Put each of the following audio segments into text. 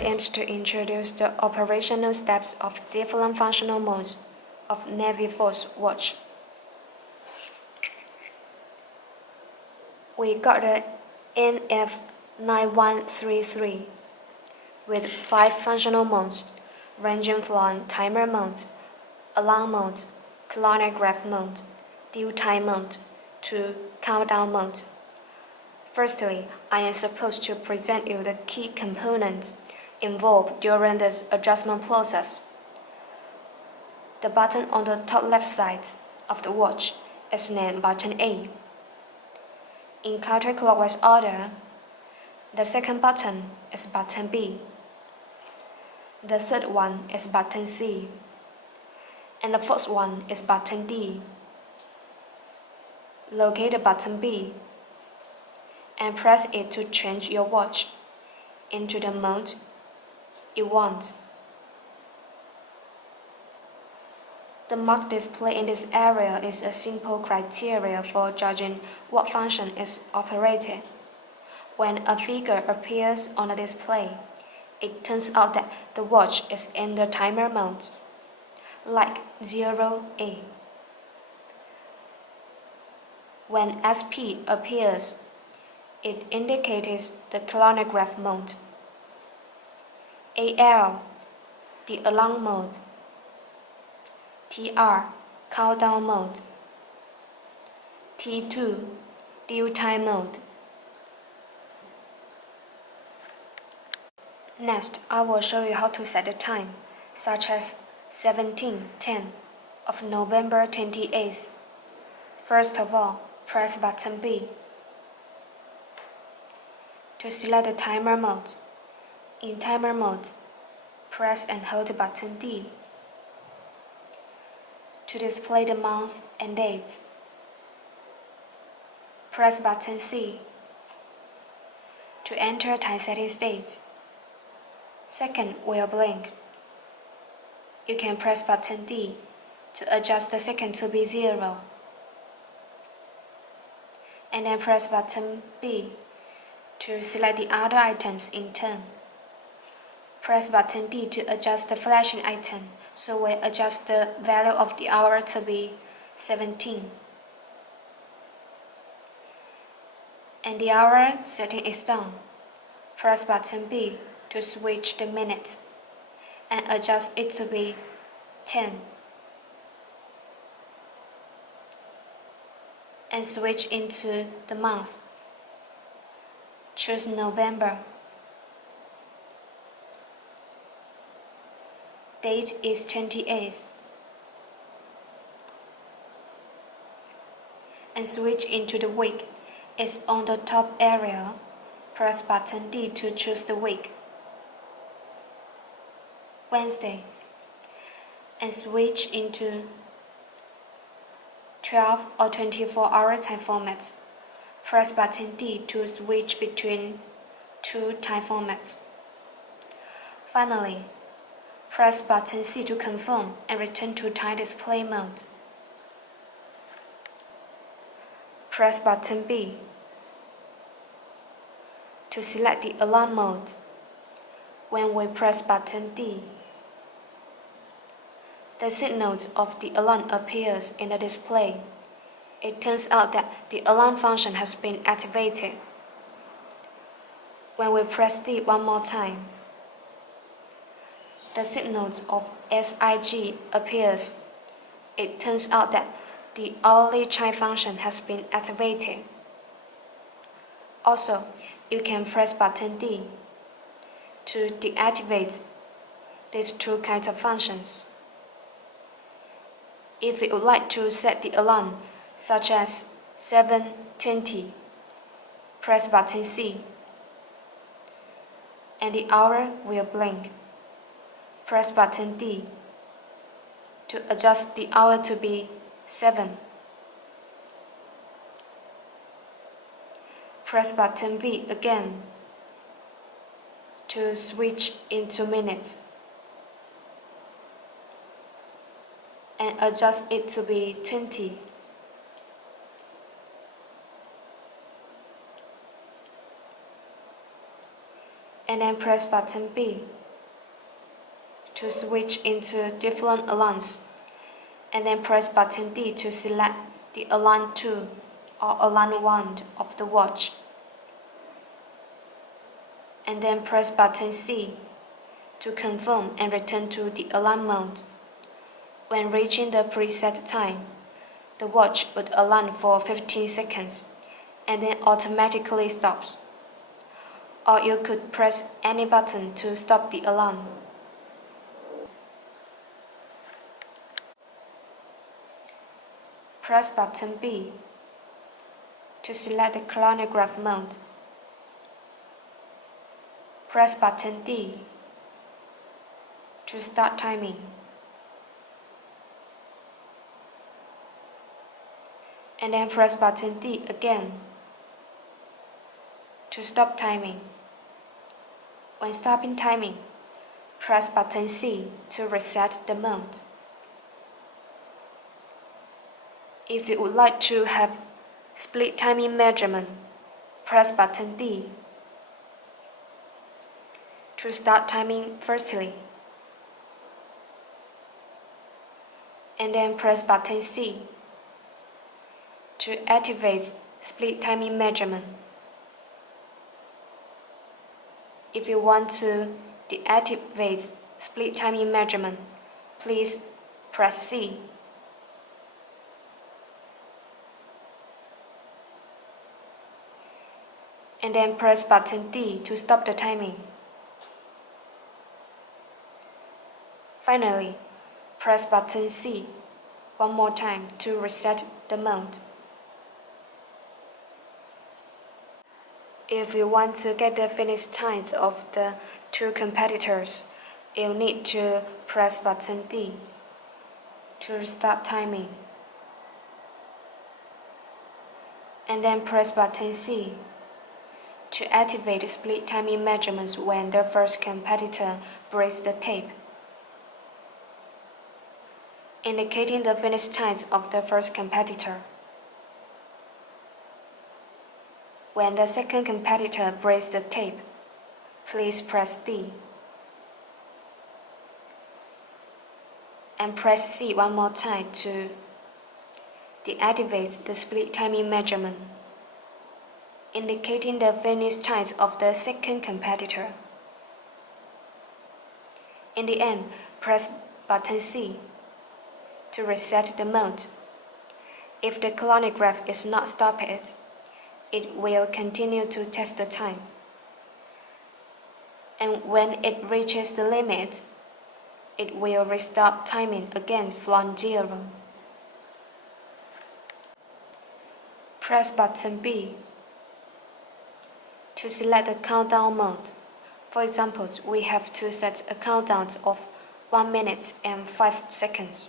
aims to introduce the operational steps of different functional modes of NAVIFORCE watch. We got the NF9133 with 5 functional modes, ranging from timer mode, alarm mode, chronograph mode, due time mode, to countdown mode. Firstly, I am supposed to present you the key components involved during this adjustment process. The button on the top left side of the watch is named button A. In counterclockwise order, the second button is button B. The third one is button C. And the fourth one is button D. Locate the button B and press it to change your watch into the mode you want. The mark display in this area is a simple criteria for judging what function is operated. When a figure appears on the display, it turns out that the watch is in the timer mode, like 0A. When SP appears, it indicates the chronograph mode. AL, the alarm mode. TR, countdown mode. T2, due time mode. Next, I will show you how to set the time, such as 17:10 of November 28th. First of all, press button B. To select the timer mode, in timer mode, press and hold button D. To display the month and date, press button C. To enter time setting state, second will blink. You can press button D to adjust the second to be 0. And then press button B to select the other items in turn. Press button D to adjust the flashing item, so we adjust the value of the hour to be 17. And the hour setting is done. Press button B to switch the minute and adjust it to be 10. And switch into the month. Choose November. Date is 28th. And switch into the week. It's on the top area. Press button D to choose the week. Wednesday. And switch into 12 or 24-hour time formats. Press button D to switch between 2 time formats. Finally, press button C to confirm and return to time display mode. Press button B to select the alarm mode. When we press button D, the signals of the alarm appears in the display. It turns out that the alarm function has been activated. When we press D one more time, the signals of SIG appears. It turns out that the hourly chime function has been activated. Also, you can press button D to deactivate these two kinds of functions. If you would like to set the alarm, such as 7:20, press button C, and the hour will blink. Press button D to adjust the hour to be 7. Press button B again to switch into minutes and adjust it to be 20. and then press button B to switch into different alarms, and then press button D to select the alarm 2 or alarm 1 of the watch, and then press button C to confirm and return to the alarm mode. When reaching the preset time, the watch would alarm for 15 seconds and then automatically stops. Or you could press any button to stop the alarm. Press button B to select the chronograph mode. Press button D to start timing. And then press button D again to stop timing. When stopping timing, press button C to reset the mode. If you would like to have split timing measurement, press button D to start timing firstly, and then press button C to activate split timing measurement. If you want to deactivate split timing measurement, please press C. And then press button D to stop the timing. Finally, press button C one more time to reset the mode. If you want to get the finish times of the two competitors, you'll need to press button D to start timing, and then press button C to activate split timing measurements when the first competitor breaks the tape, indicating the finish times of the first competitor. When the second competitor breaks the tape, please press D and press C one more time to deactivate the split timing measurement, indicating the finish times of the second competitor. In the end, press button C to reset the mode. If the chronograph is not stopped, it will continue to test the time. And when it reaches the limit, it will restart timing again from 0. Press button B to select the countdown mode. For example, we have to set a countdown of 1 minute and 5 seconds.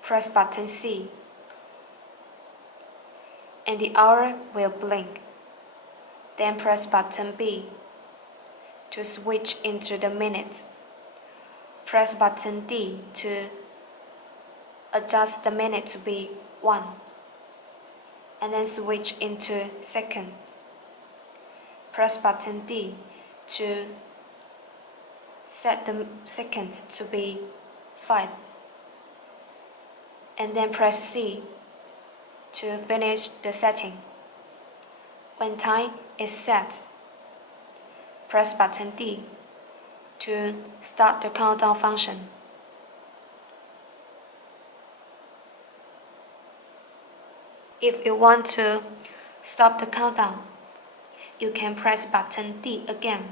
Press button C, and the hour will blink. Then press button B to switch into the minutes. Press button D to adjust the minute to be 1, and then switch into second. Press button D to set the seconds to be 5, and then press C to finish the setting. When time is set, press button D to start the countdown function. If you want to stop the countdown, you can press button D again.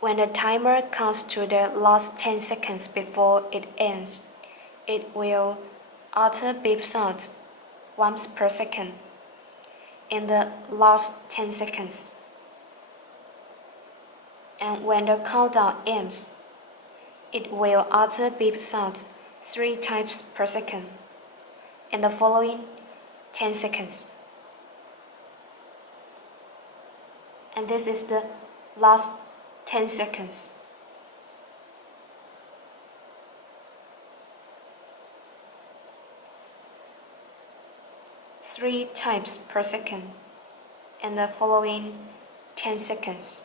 When the timer counts to the last 10 seconds before it ends, it will utter beep sound once per second in the last 10 seconds. And when the countdown ends, it will utter beep sound 3 times per second in the following 10 seconds. And this is the last 10 seconds. 3 times per second in the following 10 seconds.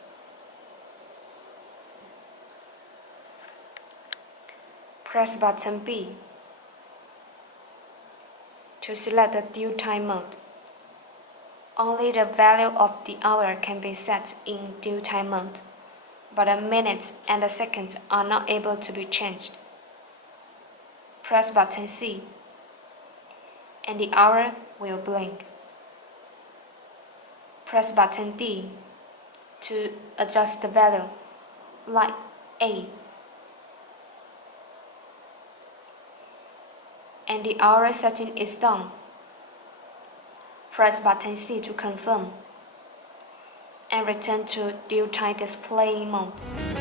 Press button B to select the due time mode. Only the value of the hour can be set in due time mode, but the minutes and the seconds are not able to be changed. Press button C, and the hour will blink. Press button D to adjust the value, like A, and the hour setting is done. Press button C to confirm, and return to due time display mode.